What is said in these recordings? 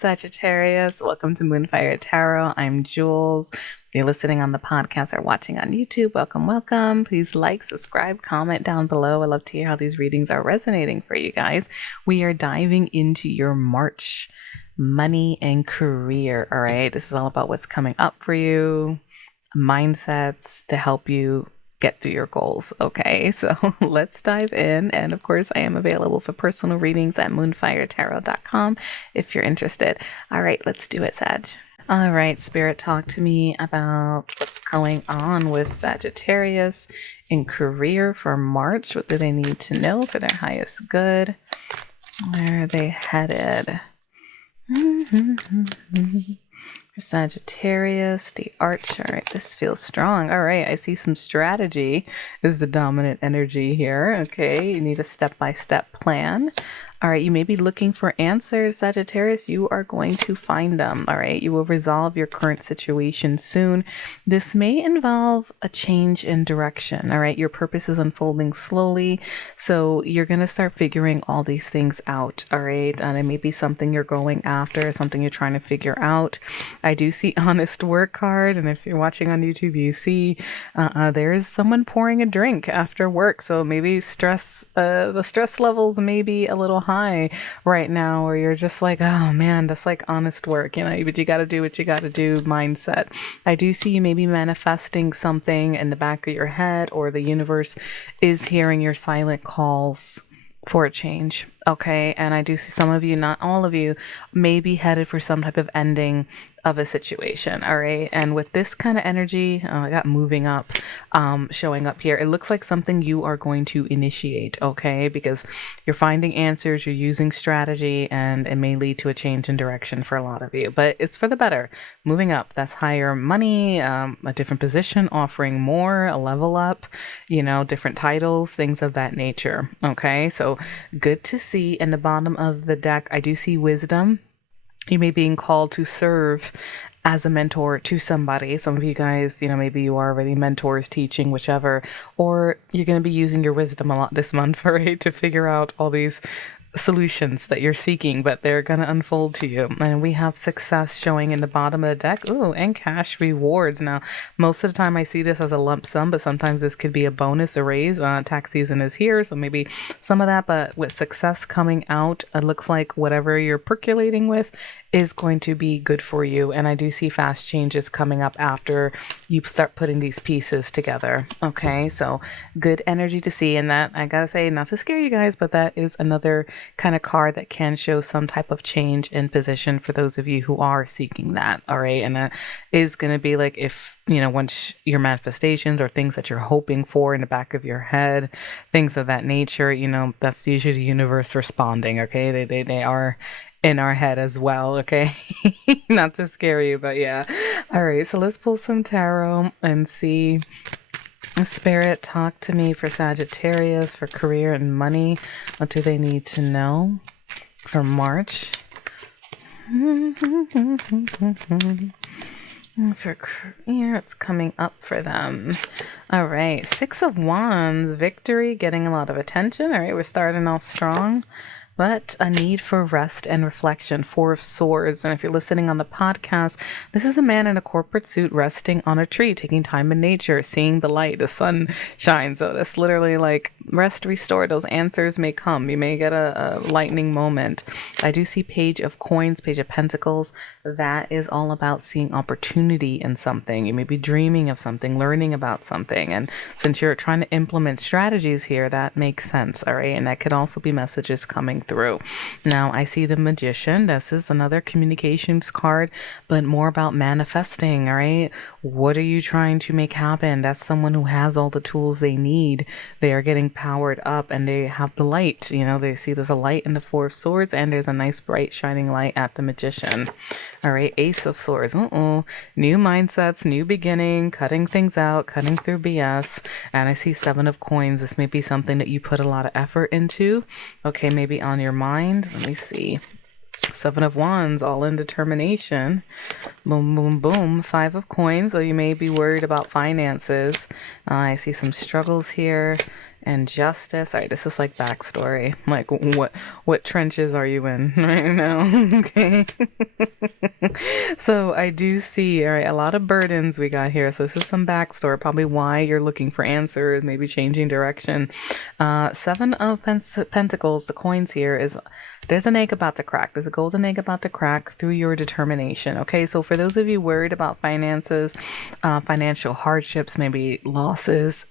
Sagittarius. Welcome to Moonfire Tarot. I'm Jules. If you're listening on the podcast or watching on YouTube, welcome. Please like, subscribe, comment down below. I love to hear how these readings are resonating for you guys. We are diving into your March money and career. All right. This is all about what's coming up for you, mindsets to help you get through your goals. Okay, so let's dive in. And of course, I am available for personal readings at moonfiretarot.com if you're interested. All right, let's do it, Sag. All right, Spirit, talk to me about what's going on with Sagittarius in career for March. What do they need to know for their highest good? Where are they headed? Sagittarius, the Archer. All right, this feels strong. All right, I see some strategy is the dominant energy here. Okay, you need a step-by-step plan. All right, you may be looking for answers, Sagittarius. You are going to find them. All right, you will resolve your current situation soon. This may involve a change in direction. All right, your purpose is unfolding slowly, so you're going to start figuring all these things out. All right, and it may be something you're going after, something you're trying to figure out. I do see honest work card, and if you're watching on YouTube, you see there is someone pouring a drink after work. So maybe the stress levels may be a little high right now, or you're just like, oh man, that's like honest work, you know, but you got to do what you got to do mindset. I do see you maybe manifesting something in the back of your head, or the universe is hearing your silent calls for a change. Okay, and I do see some of you, not all of you, may be headed for some type of ending of a situation. All right, and with this kind of energy, I got moving up, showing up here. It looks like something you are going to initiate. Okay, because you're finding answers, you're using strategy, and it may lead to a change in direction for a lot of you. But it's for the better. Moving up, that's higher money, a different position, offering more, a level up. You know, different titles, things of that nature. Okay, so good to see. In the bottom of the deck, I do see wisdom. You may be being called to serve as a mentor to somebody. Some of you guys, you know, maybe you are already mentors, teaching, whichever, or you're going to be using your wisdom a lot this month, right, to figure out all these solutions that you're seeking, but they're going to unfold to you. And we have success showing in the bottom of the deck. Ooh, and cash rewards. Now, most of the time I see this as a lump sum, but sometimes this could be a bonus, a raise. Tax season is here, so maybe some of that, but with success coming out, it looks like whatever you're percolating with is going to be good for you. And I do see fast changes coming up after you start putting these pieces together. Okay, so good energy to see. And that, I gotta say, not to scare you guys, but that is another kind of card that can show some type of change in position for those of you who are seeking that. All right, and that is going to be like, if you know, once your manifestations or things that you're hoping for in the back of your head, things of that nature, you know, that's usually the universe responding. Okay, they are in our head as well. Okay, not to scare you, but yeah. All right, so let's pull some tarot and see. Spirit, talk to me for Sagittarius, for career and money. What do they need to know for March? For career, it's coming up for them. All right, 6 of Wands, victory, getting a lot of attention. All right, we're starting off strong, but a need for rest and reflection. 4 of Swords. And if you're listening on the podcast, this is a man in a corporate suit resting on a tree, taking time in nature, seeing the light, the sun shines. So that's literally like rest, restore. Those answers may come. You may get a lightning moment. I do see Page of Coins, Page of Pentacles. That is all about seeing opportunity in something. You may be dreaming of something, learning about something. And since you're trying to implement strategies here, that makes sense. All right. And that could also be messages coming through. Now I see the Magician. This is another communications card, but more about manifesting. All right, what are you trying to make happen? That's someone who has all the tools they need. They are getting powered up and they have the light. You know, they see there's a light in the 4 of Swords, and there's a nice bright shining light at the Magician. All right, Ace of Swords. New mindsets, new beginning, cutting things out, cutting through BS. And I see 7 of Coins. This may be something that you put a lot of effort into. Okay, maybe on your mind. Let me see. 7 of Wands, all in determination. Boom, boom, boom. 5 of Coins. So you may be worried about finances. I see some struggles here. and justice. All right, this is like backstory. Like what trenches are you in right now? Okay. So I do see, all right, a lot of burdens we got here. So this is some backstory, probably why you're looking for answers, maybe changing direction. Seven of Pentacles, the coins here is, there's an egg about to crack. There's a golden egg about to crack through your determination. Okay, so for those of you worried about finances, financial hardships, maybe losses,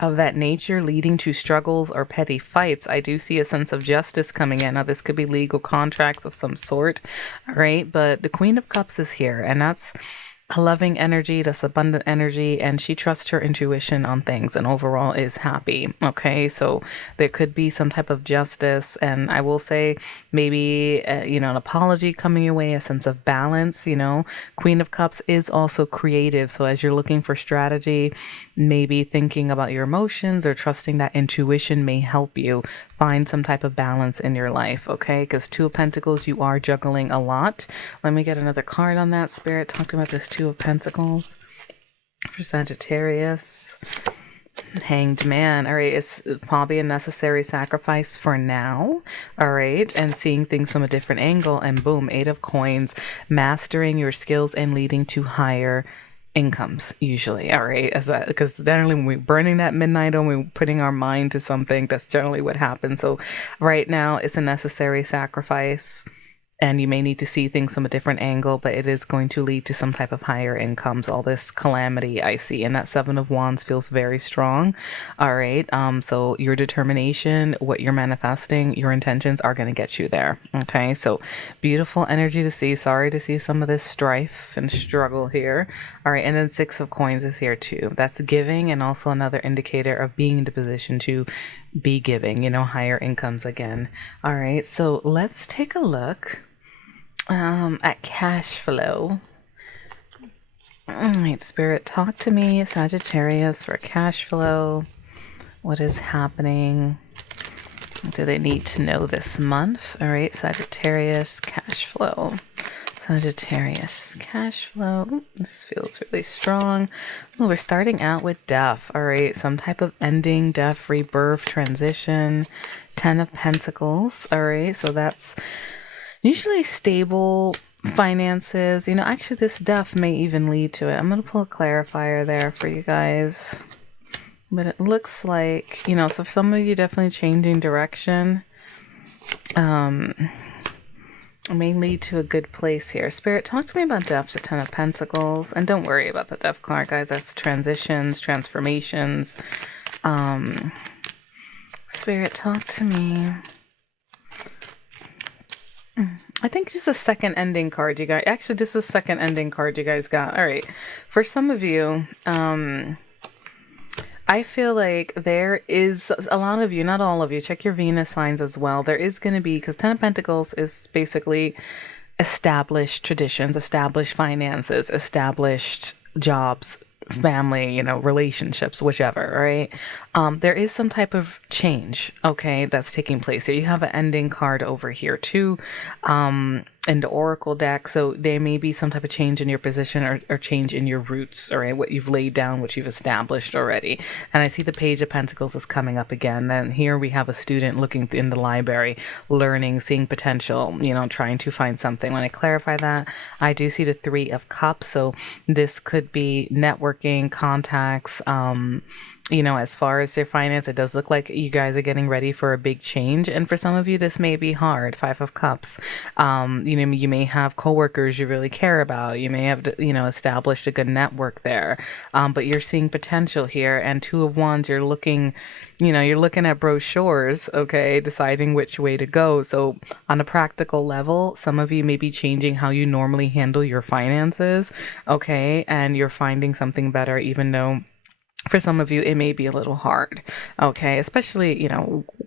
of that nature leading to struggles or petty fights, I do see a sense of justice coming in. Now, this could be legal contracts of some sort, all right? But the Queen of Cups is here, and that's a loving energy, that's abundant energy, and she trusts her intuition on things and overall is happy. Okay, so there could be some type of justice, and I will say maybe an apology coming your way, a sense of balance. Queen of Cups is also creative, so as you're looking for strategy, maybe thinking about your emotions or trusting that intuition may help you find some type of balance in your life. Okay, because Two of Pentacles, you are juggling a lot. Let me get another card on that. Spirit, talk about this Two of Pentacles for Sagittarius. Hanged Man. All right, it's probably a necessary sacrifice for now. All right, and seeing things from a different angle, and boom, Eight of Coins, mastering your skills and leading to higher incomes usually. All right, because generally when we're burning that midnight oil, we're putting our mind to something, that's generally what happens. So right now it's a necessary sacrifice, and you may need to see things from a different angle, but it is going to lead to some type of higher incomes. All this calamity I see, and that Seven of Wands feels very strong. All right, so your determination, what you're manifesting, your intentions are going to get you there. Okay, so beautiful energy to see. Sorry to see some of this strife and struggle here. All right, and then Six of Coins is here too. That's giving, and also another indicator of being in the position to be giving, higher incomes again. All right, so let's take a look at cash flow. All right, Spirit, talk to me, Sagittarius, for cash flow. What is happening? Do they need to know this month? All right, Sagittarius, cash flow. Sagittarius, cash flow. This feels really strong. We're starting out with death. All right, some type of ending, death, rebirth, transition. 10 of Pentacles. All right, so that's usually stable finances. Actually this death may even lead to it. I'm going to pull a clarifier there for you guys. But it looks like, so for some of you definitely changing direction. It may lead to a good place here. Spirit, talk to me about death, the 10 of Pentacles. And don't worry about the death card, guys. That's transitions, transformations. Spirit, talk to me. I think this is a second ending card you got. Actually, this is a second ending card you guys got. All right. For some of you, I feel like there is a lot of you, not all of you, check your Venus signs as well. There is going to be, because 10 of Pentacles is basically established traditions, established finances, established jobs, family, relationships, whichever, right? There is some type of change, okay, that's taking place. So you have an ending card over here too, in the Oracle deck. So there may be some type of change in your position or change in your roots, all right, what you've laid down, what you've established already. And I see the Page of Pentacles is coming up again. Then here we have a student looking in the library, learning, seeing potential, trying to find something. When I clarify that, I do see the Three of Cups. So this could be networking, contacts, as far as your finance, it does look like you guys are getting ready for a big change. And for some of you, this may be hard. Five of Cups. You may have coworkers you really care about. You may have, established a good network there. But you're seeing potential here. And Two of Wands, you're looking at brochures, okay, deciding which way to go. So on a practical level, some of you may be changing how you normally handle your finances, okay, and you're finding something better, even though for some of you, it may be a little hard, okay? Especially,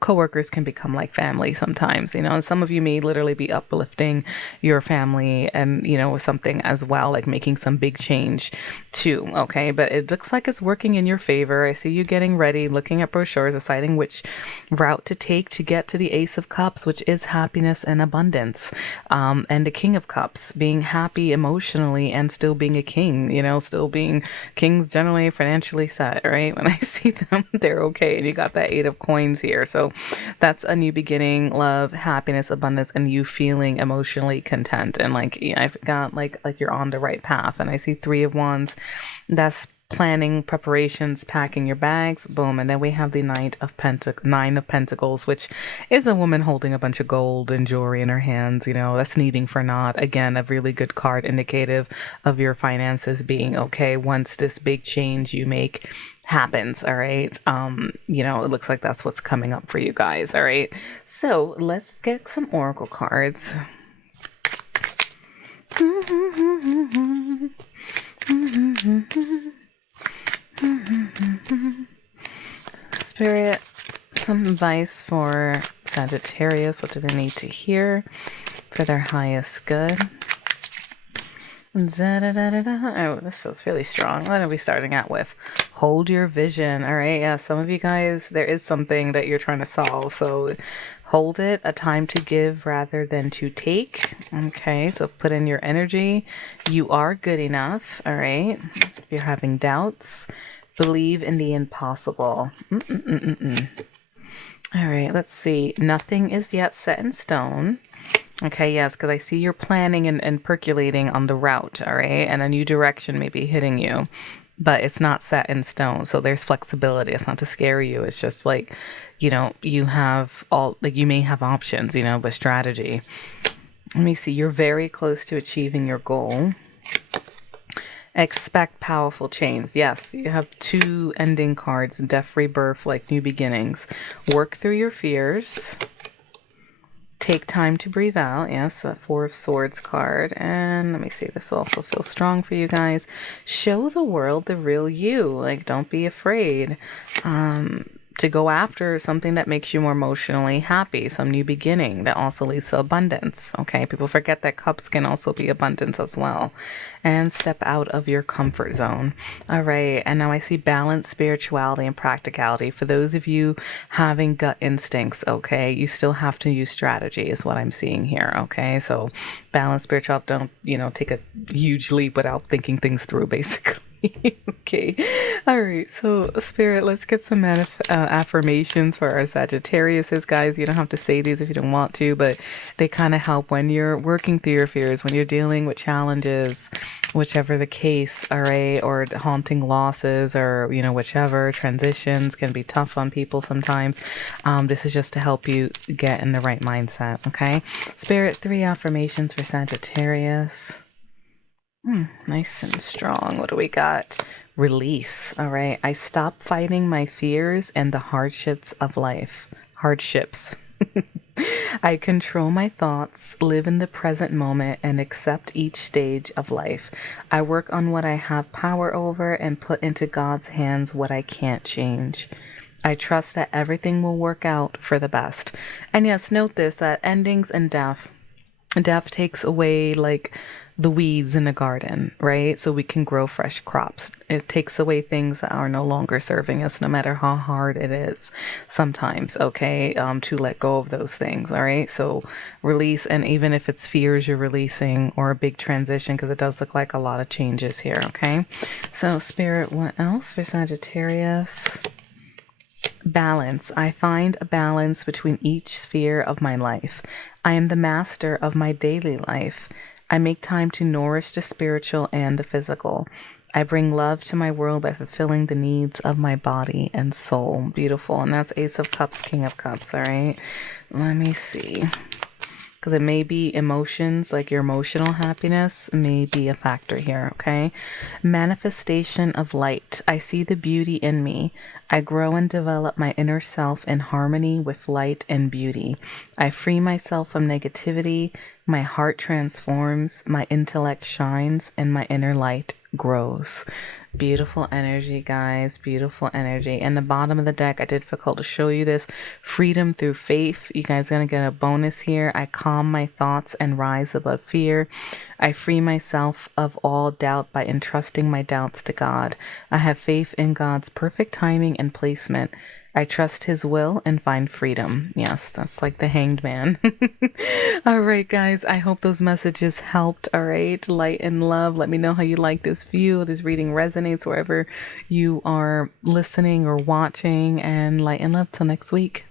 coworkers can become like family sometimes, you know, and some of you may literally be uplifting your family and, you know, with something as well, like making some big change too. Okay. But it looks like it's working in your favor. I see you getting ready, looking at brochures, deciding which route to take to get to the Ace of Cups, which is happiness and abundance. And the King of Cups, being happy emotionally and still being a king, you know, still being kings generally financially set, right? When I see them, they're okay. And you got that Eight of Coins here. So that's a new beginning, love, happiness, abundance, and you feeling emotionally content. And like, I've got like you're on the right path. And I see Three of Wands. That's planning, preparations, packing your bags, boom. And then we have the Nine of Pentacles, which is a woman holding a bunch of gold and jewelry in her hands. You know, that's needing for naught. Again, a really good card indicative of your finances being okay once this big change you make happens. All right. You know, it looks like that's what's coming up for you guys. All right. So let's get some oracle cards. Spirit, some advice for Sagittarius. What do they need to hear for their highest good? Oh, this feels really strong. What are we starting out with? Hold your vision. All right. Yeah. Some of you guys, there is something that you're trying to solve. So hold it. A time to give rather than to take. Okay. So put in your energy. You are good enough. All right. If you're having doubts, believe in the impossible. All right. Let's see. Nothing is yet set in stone. Okay, yes, because I see you're planning and percolating on the route, all right? And a new direction may be hitting you, but it's not set in stone. So there's flexibility. It's not to scare you. It's just like, you know, you have all, like you may have options, you know, but strategy. Let me see. You're very close to achieving your goal. Expect powerful change. Yes, you have two ending cards, death, rebirth, like new beginnings. Work through your fears. Take time to breathe out. Yes, a Four of Swords card. And let me see, this also feels strong for you guys. Show the world the real you. Like, don't be afraid to go after something that makes you more emotionally happy. Some new beginning that also leads to abundance. Okay, people forget that cups can also be abundance as well. And step out of your comfort zone. All right, and now I see balance, spirituality, and practicality. For those of you having gut instincts, okay, you still have to use strategy is what I'm seeing here. Okay, so balance, spirituality, don't, you know, take a huge leap without thinking things through, basically. Okay. All right. So, Spirit, let's get some affirmations for our Sagittariuses, guys. You don't have to say these if you don't want to, but they kind of help when you're working through your fears, when you're dealing with challenges, whichever the case, all right, or haunting losses, or, you know, whichever. Transitions can be tough on people sometimes. This is just to help you get in the right mindset. Okay. Spirit, 3 affirmations for Sagittarius. Nice and strong. What do we got? Release. All right. I stop fighting my fears and the hardships of life. Hardships. I control my thoughts, live in the present moment, and accept each stage of life. I work on what I have power over and put into God's hands what I can't change. I trust that everything will work out for the best. And yes, note this, that endings and death takes away like the weeds in the garden, right? So we can grow fresh crops. It takes away things that are no longer serving us, no matter how hard it is sometimes, okay, to let go of those things, all right? So release, and even if it's fears you're releasing or a big transition, because it does look like a lot of changes here, okay? So Spirit, what else for Sagittarius? Balance. I find a balance between each sphere of my life. I am the master of my daily life. I make time to nourish the spiritual and the physical. I bring love to my world by fulfilling the needs of my body and soul. Beautiful. And that's Ace of Cups, King of Cups, all right? Let me see. Because it may be emotions, like your emotional happiness may be a factor here, okay? Manifestation of light. I see the beauty in me. I grow and develop my inner self in harmony with light and beauty. I free myself from negativity. My heart transforms, my intellect shines, and my inner light grows. Beautiful energy, guys. Beautiful energy. And the bottom of the deck, I did difficult to show you this. Freedom through faith. You guys are going to get a bonus here. I calm my thoughts and rise above fear. I free myself of all doubt by entrusting my doubts to God. I have faith in God's perfect timing and placement. I trust his will and find freedom. Yes, that's like the Hanged Man. All right, guys. I hope those messages helped. All right. Light and love. Let me know how you like this view. This reading resonates wherever you are listening or watching. And light and love till next week.